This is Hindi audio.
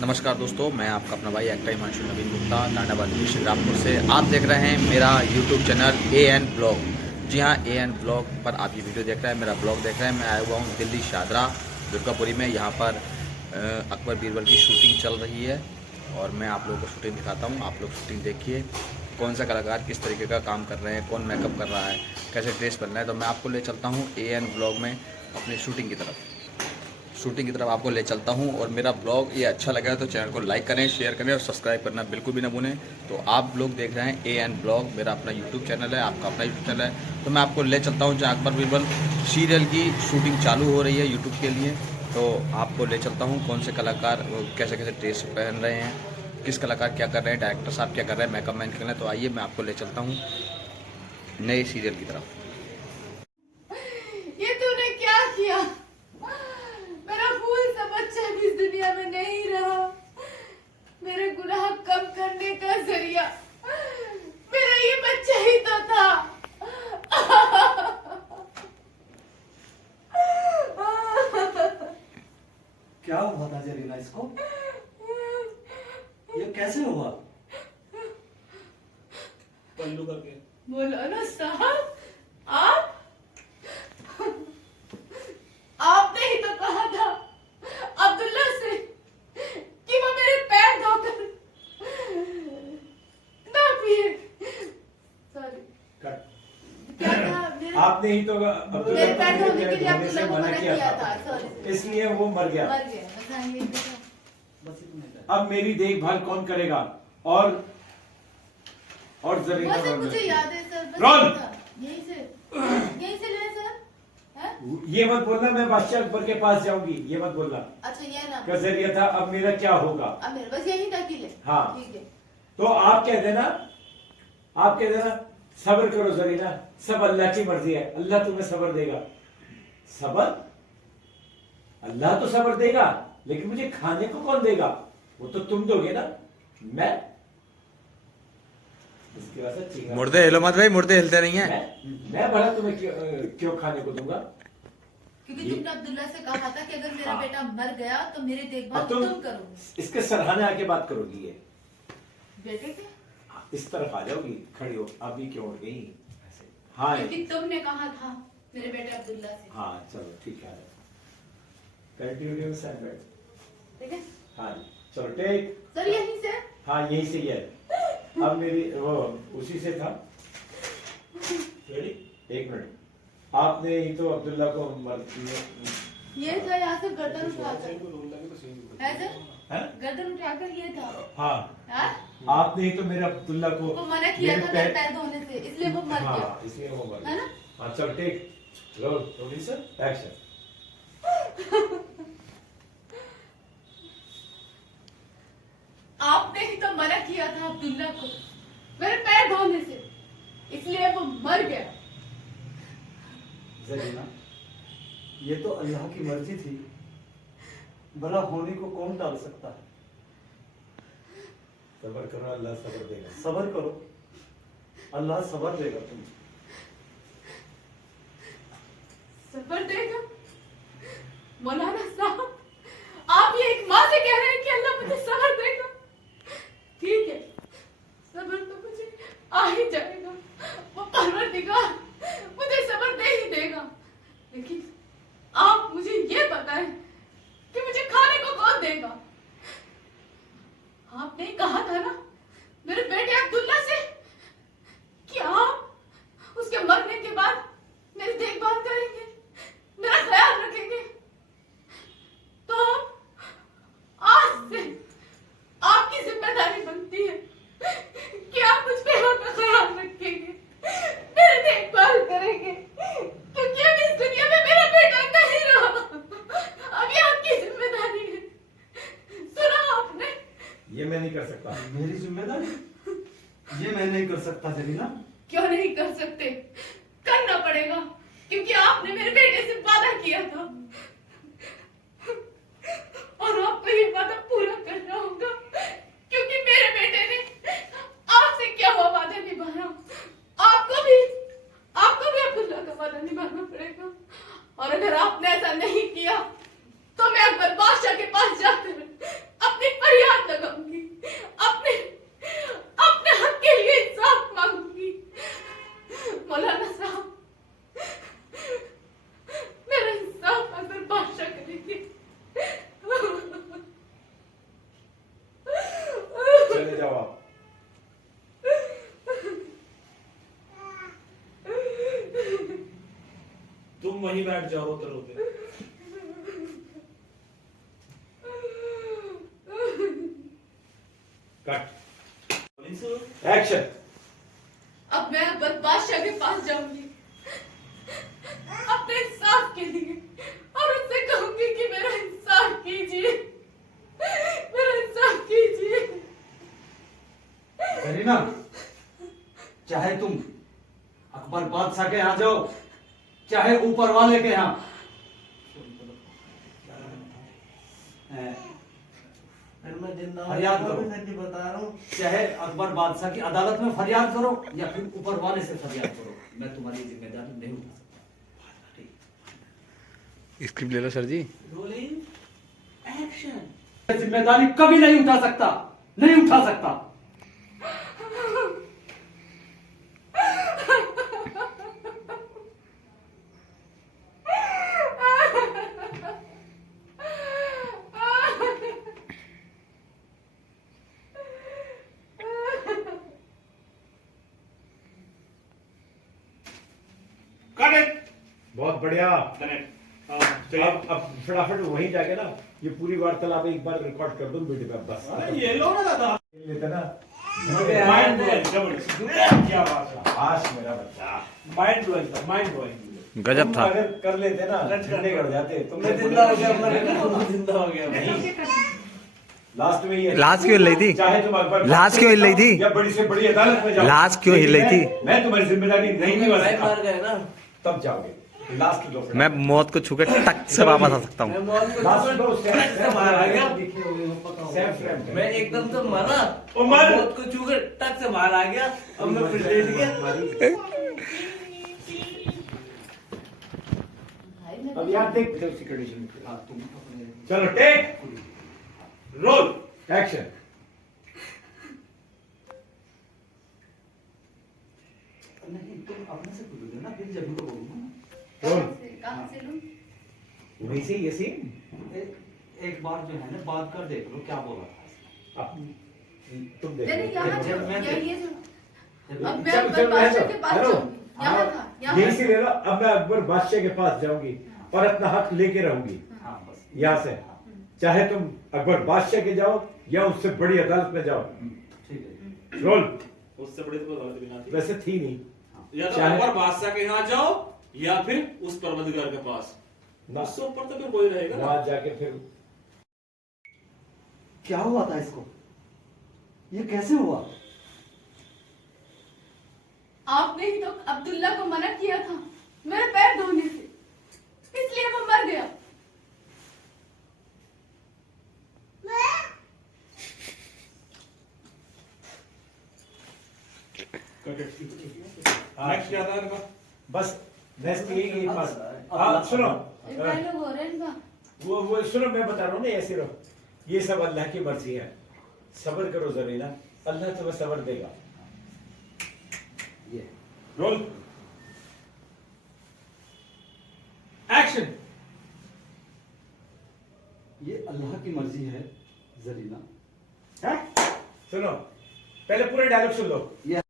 नमस्कार दोस्तों, मैं आपका अपना भाई एक्टर हिमांशु नवीन गुप्ता टाटाबादी श्री रामपुर से। आप देख रहे हैं मेरा यूट्यूब चैनल AN ब्लॉग। जी हाँ, AN ब्लॉग पर आप ये वीडियो देख रहे हैं, मेरा ब्लॉग देख रहे हैं। मैं आया हुआ हूँ दिल्ली शादरा दुर्गापुरी में। यहाँ पर अकबर बीरबल की शूटिंग चल रही है और मैं आप लोगों को शूटिंग दिखाता हूँ। आप लोग शूटिंग देखिए, कौन सा कलाकार किस तरीके का काम कर रहे हैं, कौन मेकअप कर रहा है, कैसे ड्रेस पहन रहा है। तो मैं आपको ले चलता हूँ AN ब्लॉग में अपनी शूटिंग की तरफ आपको ले चलता हूं। और मेरा ब्लॉग ये अच्छा लगा तो चैनल को लाइक करें, शेयर करें और सब्सक्राइब करना बिल्कुल भी ना भूलें। तो आप लोग देख रहे हैं AN ब्लॉग, मेरा अपना यूट्यूब चैनल है, आपका अपना यूट्यूब चैनल है। तो मैं आपको ले चलता हूं जहाँ अकबर बीरबल सीरियल की शूटिंग चालू हो रही है यूट्यूब के लिए। तो आपको ले चलता हूँ कौन से कलाकार कैसे कैसे ड्रेस पहन रहे हैं, किस कलाकार क्या कर रहे हैं, डायरेक्टर साहब क्या कर रहे हैं, मेकअप मैन क्या कर रहे हैं। तो आइए मैं आपको ले चलता हूँ नए सीरियल की तरफ। ये तूने क्या किया? मेरा फूल सा बच्चा भी इस दुनिया में नहीं रहा। मेरे गुनाह कम करने का जरिया मेरा ये बच्चा ही तो था। क्या हुआ था जरीना इसको? ये कैसे हुआ? पल्लू करके बोलो ना साहब, आपने ही तो कहा था अब्दुल्ला से कि वो मेरे पैर धोकर ना पिए। Sorry, cut. क्या था? आपने ही तो मेरे पैर धोने के लिए धोने से अब्दुल्ला को मना किया था, सॉरी, इसलिए वो मर गया। मर गया। बताइए बस इतने का। अब मेरी देखभाल कौन करेगा? और जरीना बस रोल मुझे में। याद है सर, बस रोल। यहीं से ले सर। हैं? ये मत बोलना मैं बादशाह अकबर के पास जाऊंगी, ये मत बोलना। अच्छा ये ना, का जरिया था, अब मेरा क्या होगा? अब मेरे बस यही था कि ले। हाँ। ठीक है। तो आप कह देना सब्र करो जरीना, सब अल्लाह की मर्जी है, अल्लाह तुम्हें सब्र देगा। सब्र? अल्लाह तो सब्र देगा, लेकिन मुझे खाने को कौन देगा? वो तो तुम दोगे ना, मैं? इसके बाद से चिंगा- मुर्दे हिलो मत भाई, मुर्दे हिलते नहीं है। मैं भला तुम्हें क्यों खाने को दूंगा? क्योंकि ये- तुमने अब्दुल्ला से कहा था कि अगर मेरा हाँ। बेटा मर गया तो मेरी देखभाल अब तुम तुम करोगे। इसके सराहने आके बात करोगी। ये बेटे के? इस तरफ आ जाओगी, खड़ी हो। अभी क्यों उठ गई ऐसे? हाँ क्योंकि तुमने कहा था मेरे बेटे अब्दुल्ला से। हाँ, चलो ठीक है। Continue send. ठीक है हाँ जी, चलो टेक। सर, यहीं से। हाँ, यही से ही है। अब मेरी वो उसी से था। रेडी? एक मिनट। आपने ही तो अब्दुल्ला को ये था, यहाँ से गर्दन उठाकर। है सर? हैं? गर्दन उठाकर ये था। हाँ, हाँ? आपने ही तो मेरे अब्दुल्ला को वो मना किया मेरे था मेरे पैर धोने से, इसलिए वो मर गया। हाँ, इसलिए वो मर है गया। ना? हाँ, चलो टेक। Role producer action. आपने ही तो मना किया था अब्दुल्ला को मेरे पैर धोने से, इसलिए वो मर गया। जरीना, ये तो अल्लाह की मर्जी थी, भला होने को कौन टाल सकता है? सबर करो, अल्लाह सबर देगा। सबर करो, अल्लाह सबर देगा तुम्हें। सबर देगा? मौलाना साहब, आप ये एक माँ से कह रहे हैं कि अल्लाह मुझे सबर देगा? ठीक है, सबर तो मुझे आ ही जाएगा। वो परवरदिगार मुझे सबर दे ही देगा। लेकिन आप मुझे ये बताएं कि मुझे खाने को कौन देगा? आपने कहा था ना मेरे बेटे अब्दुल्ला से कि आप उसके मरने के बाद मेरी देखभाल करेंगे, मेरा ख्याल रखेंगे। तो आज से आपकी जिम्मेदारी बनती है कि आप मुझ बेहों का ख्याल रखेंगे, मेरी देखभाल करेंगे, क्योंकि अब इस दुनिया में मेरा बेटा नहीं रहा। अब ये आपकी जिम्मेदारी है। सुना आपने? ये मैं नहीं कर सकता। मेरी जिम्मेदारी ये मैं नहीं कर सकता जरीना। क्यों नहीं कर सकते? करना पड़ेगा, क्योंकि आपने मेरे बेटे से वादा किया था और आपको ये वादा पूरा करना होगा, क्योंकि मेरे बेटे ने आपसे क्या हुआ वादा निभाया। आपको भी अब्दुल्ला का वादा निभाना पड़ेगा। और अगर आपने ऐसा नहीं किया तो मैं अकबर बादशाह के पास जाकर अपनी तुम वहीं बैठ जाओ रोते रोते। Cut action. अब मैं अकबर बादशाह के पास जाऊंगी अपने इंसाफ के लिए और उससे कहूंगी कि मेरा इंसाफ कीजिए, मेरा इंसाफ कीजिए। जरीना, चाहे तुम अकबर बादशाह के यहाँ जाओ चाहे ऊपर वाले के यहाँ, मैं जिंदा हूँ, फरियाद करो। मैं सच्ची बता रहा हूँ। चाहे अकबर बादशाह की अदालत में फरियाद करो या फिर ऊपर वाले से फरियाद करो, मैं तुम्हारी जिम्मेदारी नहीं उठा सकता। ठीक। स्क्रिप्ट ले लो सर जी। Rolling action. मैं जिम्मेदारी कभी नहीं उठा सकता, नहीं उठा सकता। Cut it. बहुत बढ़िया। कनेक्ट। अब फटाफट वहीं जाके ना ये पूरी वार्तालाप एक बार रिकॉर्ड कर दो वीडियो पे बस। ये लो ना दादा। लेते ना माइंड ब्लोइंग जबरदस्त। क्या बात है। आज मेरा बच्चा माइंड ब्लोइंग था, माइंड ब्लोइंग। गजब तुम था। अगर कर लेते ना झंडे गड़ जाते तुम। मैं जिंदा हो गया, मैं जिंदा हो गया। लास्ट में ये लाश क्यों हिल रही थी? चाहे तुम अकबर लाश क्यों हिल रही थी? या बड़ी से बड़ी अदालत में जाओ, लाश क्यों हिल रही थी? मैं तुम्हारी जिम्मेदारी नहीं निभा भाई सकता। मार गए ना। तब जाओगे लास्ट दो। मैं मौत को छूकर टक से वापस आ सकता मैं हूँ। मौत को लास्ट दो से मारा गया। सेफ फ्रेम मैं एकदम तो मरा ओ मर। मौत को छू कर टक से मारा गया। अब मैं फिर लेट गया। अब यार देख उसी कंडीशन में। हाँ, तुम अपने चलो टेक रोल एक्शन। नहीं, तुम अपने से पूछोगे ना, फिर जब तो बोलूंगा। रोल कहाँ से लूं? वहीं से ये सीन एक बार जो है ना बात कर देख लो क्या बोला था। अब तुम नहीं, देखो यहाँ जब मैं- था, ये जो- अब मैं चल, अकबर चल, बादशाह रहने के दो। पास हेलो। जाऊंगी। यहाँ था, यहाँ यहीं से ले लो। अब मैं अकबर बादशाह के पास जाऊंगी और अपना हक लेके रहूंगी हाँ बस यहाँ से। चाहे तुम अकबर बादशाह के जाओ या उससे बड़ी अदालत में जाओ। ठीक है। रोल उससे बड़ी तो गलत भी ना थी। वैसे थी नहीं या तो चाहे- अकबर बादशाह के यहाँ जाओ या फिर उस परवरदिगार के पास। ना उससे ऊपर तो फिर कोई रहेगा ना। वहां जाके फिर क्या हुआ था इसको, ये कैसे हुआ? आपने ही तो अब्दुल्ला को मना किया था मेरे पैर धोने से, इसलिए वो मर गया। नेक्स्ट क्या था इनका? बस नेक्स्ट यही अब- बस। अब- हाँ सुनो ये डायलॉग हो रहा है इनका। वो सुनो मैं बता रहा हूँ ना ऐसे रहो। ये सब अल्लाह की मर्जी है। सब्र करो जरीना, अल्लाह तुम्हें सब्र देगा। ये रोल एक्शन। ये अल्लाह की मर्जी है जरीना। सुनो पहले पूरे डायलॉग सुन लो। ये